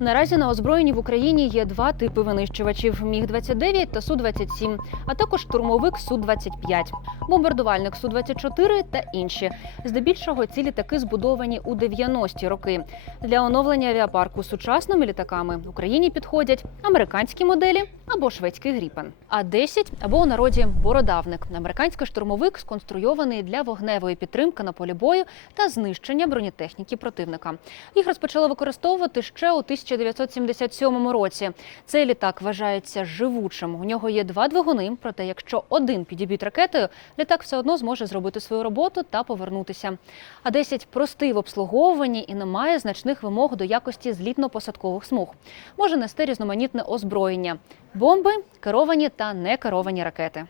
Наразі на озброєнні в Україні є два типи винищувачів: міг 29 та су 27 а також штурмовик су 25 бомбардувальник су 24 та інші. Здебільшого ці літаки збудовані у 90-ті роки. Для оновлення авіапарку сучасними літаками Україні підходять американські моделі або шведський гріпен. А 10 або у народі бородавник. Американський штурмовик сконструйований для вогневої підтримки на полі бою та знищення бронетехніки противника. Їх розпочали використовувати ще у 1977 році. Цей літак вважається живучим. У нього є два двигуни. Проте, якщо один підіб'ють ракетою, літак все одно зможе зробити свою роботу та повернутися. А 10 простий в обслуговуванні і не має значних вимог до якості злітно-посадкових смуг. Може нести різноманітне озброєння: бомби, керовані та некеровані ракети.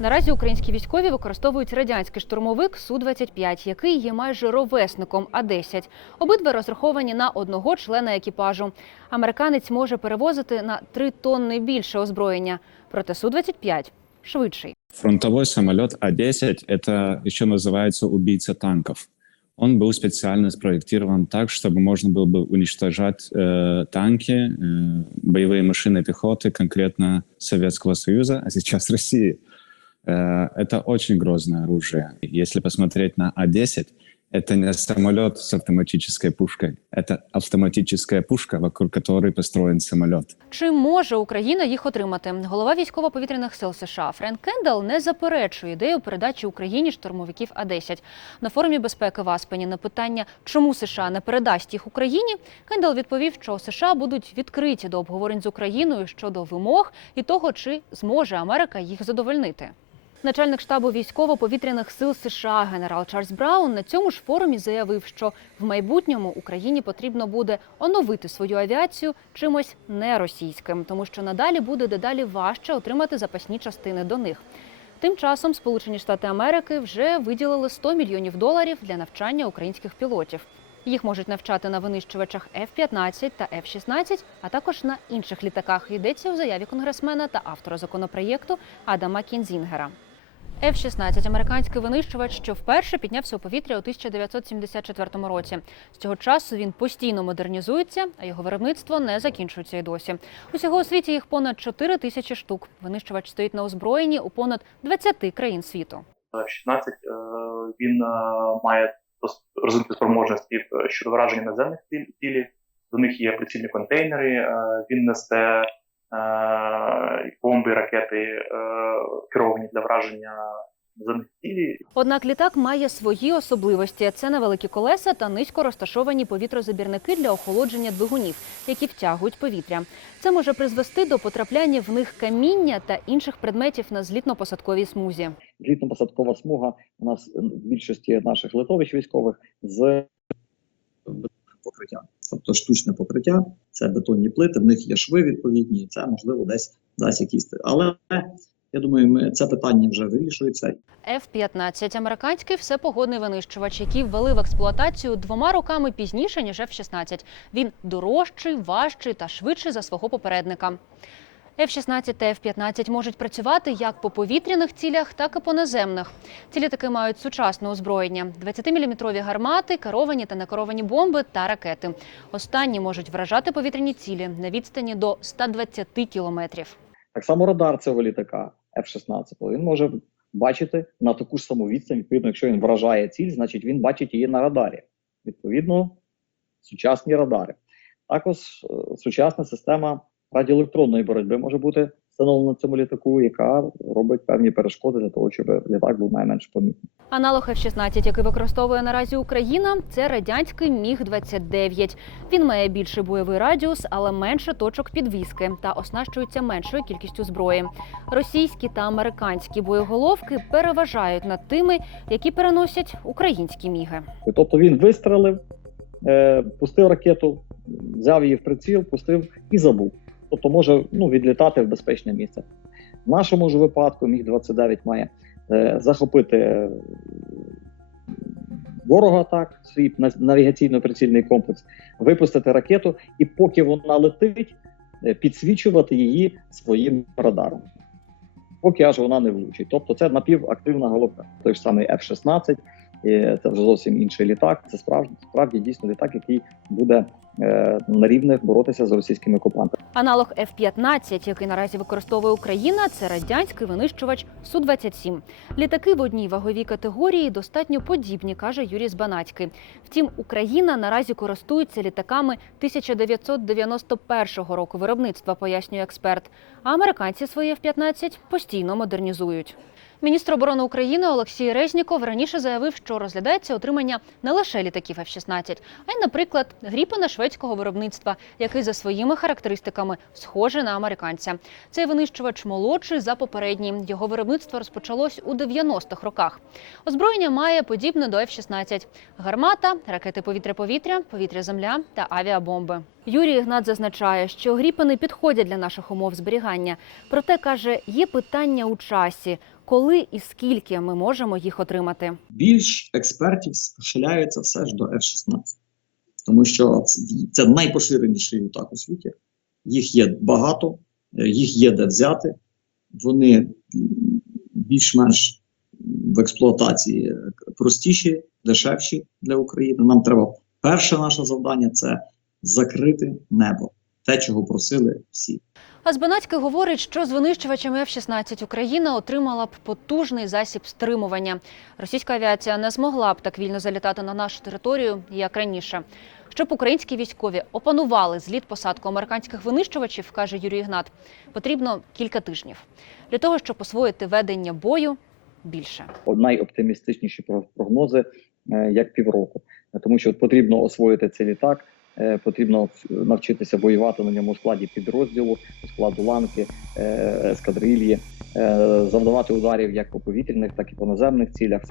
Наразі українські військові використовують радянський штурмовик су 25 який є майже ровесником А-10. Обидва розраховані на одного члена екіпажу. Американець може перевозити на 3 тонни більше озброєння, проте су 25 швидший. Фронтовой самолет А-10 – это еще называется убийца танков. Он был специально спроектирован так, чтобы можно было бы уничтожать э, танки, э, боевые машины пехоты, конкретно Советского Союза, а сейчас России. Э, это очень грозное оружие. Если посмотреть на А-10, это не самолет с автоматической пушкой, это автоматическая пушка, вокруг которой построен самолет. Чи може Україна їх отримати? Голова військово-повітряних сил США Френк Кендалл не заперечує ідею передачі Україні штурмовиків А-10. На форумі безпеки в Аспені на питання, чому США не передасть їх Україні, Кендалл відповів, що США будуть відкриті до обговорень з Україною щодо вимог і того, чи зможе Америка їх задовольнити. Начальник штабу військово-повітряних сил США генерал Чарльз Браун на цьому ж форумі заявив, що в майбутньому Україні потрібно буде оновити свою авіацію чимось не російським, тому що надалі буде дедалі важче отримати запасні частини до них. Тим часом Сполучені Штати Америки вже виділили 100 мільйонів доларів для навчання українських пілотів. Їх можуть навчати на винищувачах F-15 та F-16, а також на інших літаках. Йдеться у заяві конгресмена та автора законопроєкту Адама Кінзінгера. F-16 – американський винищувач, що вперше піднявся у повітря у 1974 році. З цього часу він постійно модернізується, а його виробництво не закінчується й досі. Усього у світі їх понад 4 тисячі штук. Винищувач стоїть на озброєнні у понад 20 країн світу. 16 е, він е, має розвинути спроможності е, щодо враження наземних ціль- До них є прицільні контейнери. Він несте е, бомби, ракети е, керовані для враження. Однак літак має свої особливості: це невеликі колеса та низько розташовані повітрозабірники для охолодження двигунів, які втягують повітря. Це може призвести до потрапляння в них каміння та інших предметів на злітно-посадковій смузі. Злітно-посадкова смуга у нас е, в більшості наших литовищ військових з покриття. Тобто штучне покриття, це бетонні плити, в них є шви відповідні, і це можливо десь дасть якісь. Але я думаю, ми це питання вже вирішується. F-15 – американський всепогодний винищувач, який ввели в експлуатацію двома роками пізніше ніж F-16. Він дорожчий, важчий та швидший за свого попередника. F-16 та F-15 можуть працювати як по повітряних цілях, так і по наземних. Ці літаки мають сучасне озброєння: 20-мм гармати, керовані та некеровані бомби та ракети. Останні можуть вражати повітряні цілі на відстані до 120 кілометрів. Так само радар цього літака F-16, він може бачити на таку ж саму відстань. Відповідно, якщо він вражає ціль, значить він бачить її на радарі. Відповідно, сучасні радари. Також е, сучасна система радіоелектронної боротьби може бути встановлена на цьому літаку, яка робить певні перешкоди для того, щоб літак був найменш помітний. Аналог F-16, який використовує наразі Україна, це радянський Міг-29. Він має більший бойовий радіус, але менше точок підвіски та оснащується меншою кількістю зброї. Російські та американські боєголовки переважають над тими, які переносять українські міги. Тобто він вистрелив, е, пустив ракету, взяв її в приціл, пустив і забув. Тобто може ну, відлітати в безпечне місце. В нашому ж випадку міг 29 має е, захопити е, ворога так, свій навігаційно-прицільний комплекс, випустити ракету, і поки вона летить, е, підсвічувати її своїм радаром. Поки аж вона не влучить. Тобто це напівактивна головка. Той ж самий F-16, Це вже зовсім інший літак. Це справді справді дійсно літак, який буде е, на рівних боротися з російськими окупантами. Аналог F-15, який наразі використовує Україна, це радянський винищувач Су-27. Літаки в одній ваговій категорії достатньо подібні, каже Юрій Збанацький. Втім, Україна наразі користується літаками 1991 року виробництва, пояснює експерт. А американці свої F-15 постійно модернізують. Міністр оборони України Олексій Резніков раніше заявив, що розглядається отримання не лише літаків F-16, а й, наприклад, гріпена шведського виробництва, який за своїми характеристиками схожий на американця. Цей винищувач молодший за попередній. Його виробництво розпочалось у 90-х роках. Озброєння має подібне до F-16. гармата, ракети повітря-повітря, повітря-земля та авіабомби. Юрій Ігнат зазначає, що гріпени підходять для наших умов зберігання. Проте каже, є питання у часі, коли і скільки ми можемо їх отримати. більш експертів схиляються все ж до F-16, тому що це, найпоширеніший літак у світі. Їх є багато, е, їх є де взяти. Вони більш-менш в експлуатації е, простіші, дешевші для України. Нам треба перше наше завдання це закрити небо, те, чого просили всі. А Збанацький говорить, що з винищувачами F-16 Україна отримала б потужний засіб стримування. Російська авіація не змогла б так вільно залітати на нашу територію, як раніше. Щоб українські військові опанували зліт посадку американських винищувачів, каже Юрій Ігнат, потрібно кілька тижнів для того, щоб освоїти ведення бою більше. найоптимістичніші про- прогнози е, як півроку, тому що потрібно освоїти цей літак. Е, Потрібно навчитися воювати на ньому у складі підрозділу, у складу ланки, е, ескадрильї, е, завдавати ударів як по повітряних, так і по наземних цілях.